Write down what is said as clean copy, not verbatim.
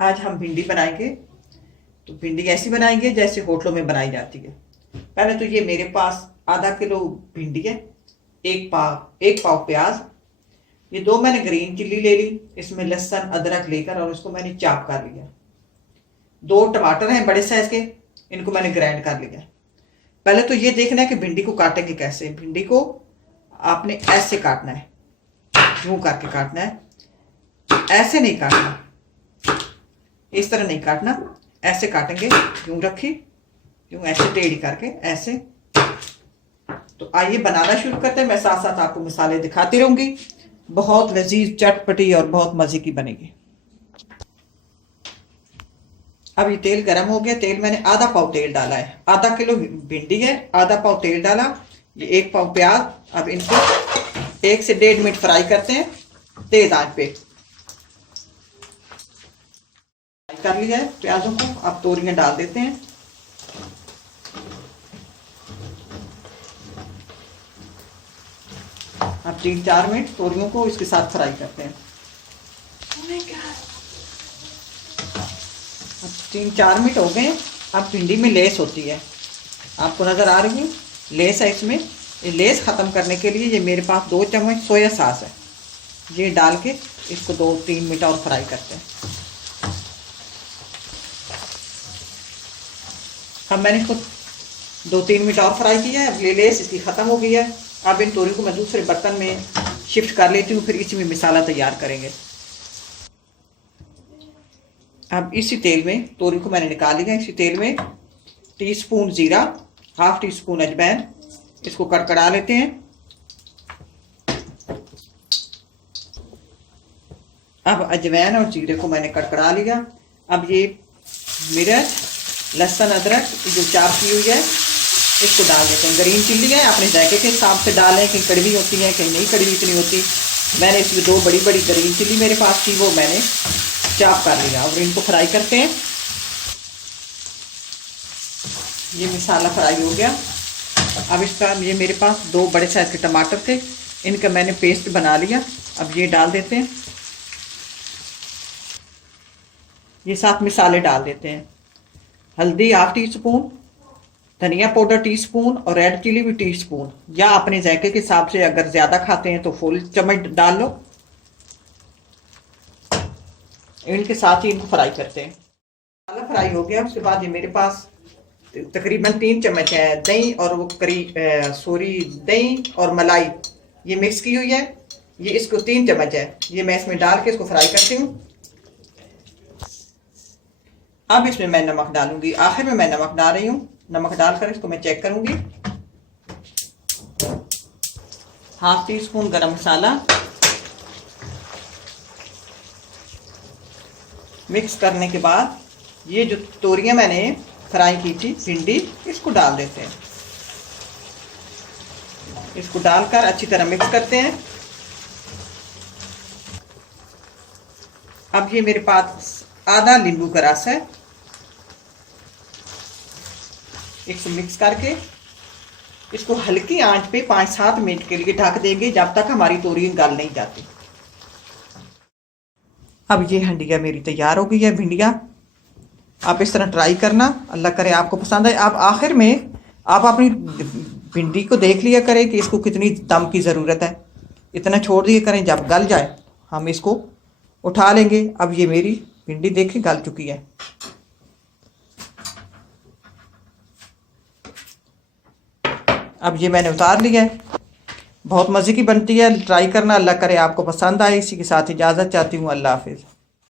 आज हम भिंडी बनाएंगे। तो भिंडी ऐसी बनाएंगे जैसे होटलों में बनाई जाती है। पहले तो ये मेरे पास आधा किलो भिंडी है, एक पाव प्याज, ये 2 मैंने ग्रीन चिल्ली ले ली, इसमें लहसुन अदरक लेकर और उसको मैंने चाप कर लिया। 2 टमाटर हैं बड़े साइज के, इनको मैंने ग्राइंड कर लिया। पहले तो ये देखना है कि भिंडी को काटेंगे कैसे। भिंडी को आपने ऐसे काटना है, यूं करके काटना है, ऐसे नहीं काटना, इस तरह नहीं काटना, ऐसे काटेंगे। यूं रखी, यूं ऐसे टेढ़ी करके ऐसे। तो आइए बनाना शुरू करते हैं। मैं साथ साथ आपको मसाले दिखाती रहूंगी। बहुत लजीज, चटपटी और बहुत मजे की बनेगी। अब ये तेल गरम हो गया। तेल मैंने आधा पाव तेल डाला है। आधा किलो भिंडी है, आधा पाव तेल डाला। ये 1 पाव प्याज। अब इनको 1 से 1.5 मिनट फ्राई करते हैं तेज आंच पे। फ्राई कर लिया है प्याजों को। अब तोरियां डाल देते हैं। अब 3-4 मिनट तोरियों को इसके साथ फ्राई करते हैं। अब 3-4 मिनट हो गए। अब भिंडी में लेस होती है, आपको नजर आ रही है, लेस है इसमें। ये लेस खत्म करने के लिए ये मेरे पास 2 चम्मच सोया सॉस है। ये डाल के इसको 2-3 मिनट और फ्राई करते हैं। अब मैंने इसको 2-3 मिनट और फ्राई किया है। अब ये लेस इसकी खत्म हो गई है। अब इन तोरी को मैं दूसरे बर्तन में शिफ्ट कर लेती हूँ, फिर इसी में मसाला तैयार करेंगे। अब इसी तेल में तोरी को मैंने निकाल लिया। इसी तेल में टीस्पून जीरा, ½ टीस्पून अजवाइन, इसको कड़कड़ा लेते हैं। अब अजवाइन और जीरे को मैंने कड़कड़ा लिया। अब ये मिर्च, लहसुन अदरक जो चाप की हुई है इसको डाल देते हैं। ग्रीन चिल्ली है, अपने जायके के हिसाब से डालें, कहीं कड़वी होती है कहीं नहीं कड़वी इतनी होती। मैंने इसमें 2 बड़ी बड़ी ग्रीन चिल्ली मेरे पास थी, वो मैंने चाप कर लिया। और इनको फ्राई करते हैं। ये मसाला फ्राई हो गया। अब इसका, ये मेरे पास 2 बड़े साइज के टमाटर थे, इनका मैंने पेस्ट बना लिया। अब ये डाल देते हैं। ये साथ मसाले डाल देते हैं। हल्दी ½ टीस्पून, धनिया पाउडर टीस्पून और रेड चिली भी टीस्पून, या अपने जायके के हिसाब से अगर ज्यादा खाते हैं तो फुल चम्मच डाल लो। इनके साथ ही इनको फ्राई करते हैं। मसाला फ्राई हो गया। उसके बाद ये मेरे पास तकरीबन 3 चम्मच है दही, और वो दही और मलाई ये मिक्स की हुई है। ये इसको 3 चम्मच है, ये मैं इसमें डाल के इसको फ्राई करती हूँ। अब इसमें मैं नमक डालूंगी, आखिर में मैं नमक डाल रही हूँ। नमक डालकर इसको मैं चेक करूंगी। ½ टीस्पून गरम मसाला, मिक्स करने के बाद ये जो तोरियां मैंने फ्राई की थी भिंडी, इसको डाल देते हैं। इसको डालकर अच्छी तरह मिक्स करते हैं। अब ये मेरे पास आधा नींबू का रस है, इसको मिक्स करके इसको हल्की आंच पे 5-7 मिनट के लिए ढक देंगे, जब तक हमारी तोरी गल नहीं जाती। अब ये हंडिया मेरी तैयार हो गई है, भिंडिया। आप इस तरह ट्राई करना, अल्लाह करे आपको पसंद आए। अब आखिर में आप अपनी भिंडी को देख लिया करें कि इसको कितनी दम की ज़रूरत है। इतना छोड़ दिया करें, जब गल जाए हम इसको उठा लेंगे। अब ये मेरी भिंडी देखिए गल चुकी है। अब ये मैंने उतार लिया है। बहुत मज़े की बनती है, ट्राई करना। अल्लाह करे आपको पसंद आए। इसी के साथ इजाज़त चाहती हूँ। अल्लाह हाफिज़।